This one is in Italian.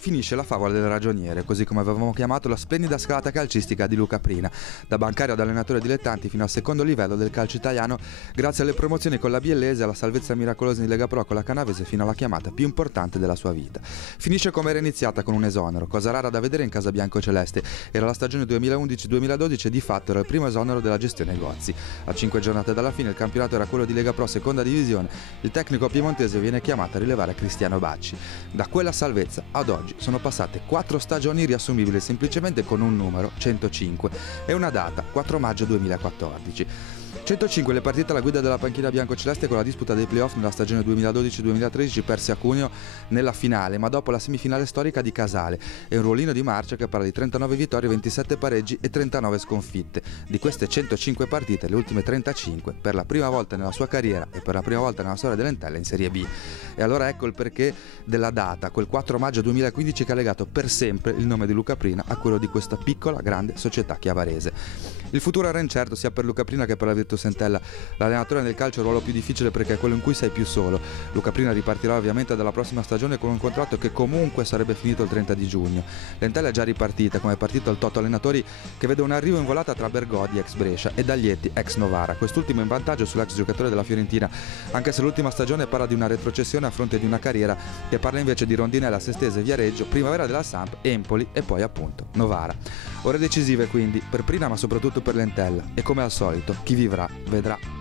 Finisce la favola del ragioniere, così come avevamo chiamato la splendida scalata calcistica di Luca Prina, da bancario ad allenatore dilettanti fino al secondo livello del calcio italiano, grazie alle promozioni con la Biellese, alla salvezza miracolosa in Lega Pro con la Canavese fino alla chiamata più importante della sua vita. Finisce come era iniziata, con un esonero, cosa rara da vedere in casa biancoceleste. Era la stagione 2011-2012 e di fatto era il primo esonero della gestione Gozzi. A 5 giornate dalla fine il campionato era quello di Lega Pro seconda divisione, il tecnico piemontese viene chiamato a rilevare Cristiano Bacci. Da quella salvezza ad oggi sono passate 4 stagioni riassumibili semplicemente con un numero, 105, e una data, 4 maggio 2014. 105 le partite alla guida della panchina biancoceleste con la disputa dei playoff nella stagione 2012-2013 perse a Cuneo nella finale, ma dopo la semifinale storica di Casale, e un ruolino di marcia che parla di 39 vittorie, 27 pareggi e 39 sconfitte. Di queste 105 partite, le ultime 35 per la prima volta nella sua carriera e per la prima volta nella storia dell'Entella in Serie B. E allora ecco il perché della data, quel 4 maggio 2015 che ha legato per sempre il nome di Luca Prina a quello di questa piccola grande società chiavarese. Il futuro era incerto sia per Luca Prina che per la Virtus Entella. L'allenatore nel calcio è il ruolo più difficile perché è quello in cui sei più solo. Luca Prina ripartirà ovviamente dalla prossima stagione con un contratto che comunque sarebbe finito il 30 di giugno. L'Entella è già ripartita, come è partito il Toto Allenatori, che vede un arrivo in volata tra Bergodi, ex Brescia, e Daglietti, ex Novara, quest'ultimo in vantaggio sull'ex giocatore della Fiorentina, anche se l'ultima stagione parla di una retrocessione a fronte di una carriera che parla invece di Rondinella, Sestese, Viareggio, Primavera della Samp, Empoli e poi appunto Novara. Ore decisive quindi per Prina ma soprattutto per l'Entella, e come al solito chi vivrà vedrà.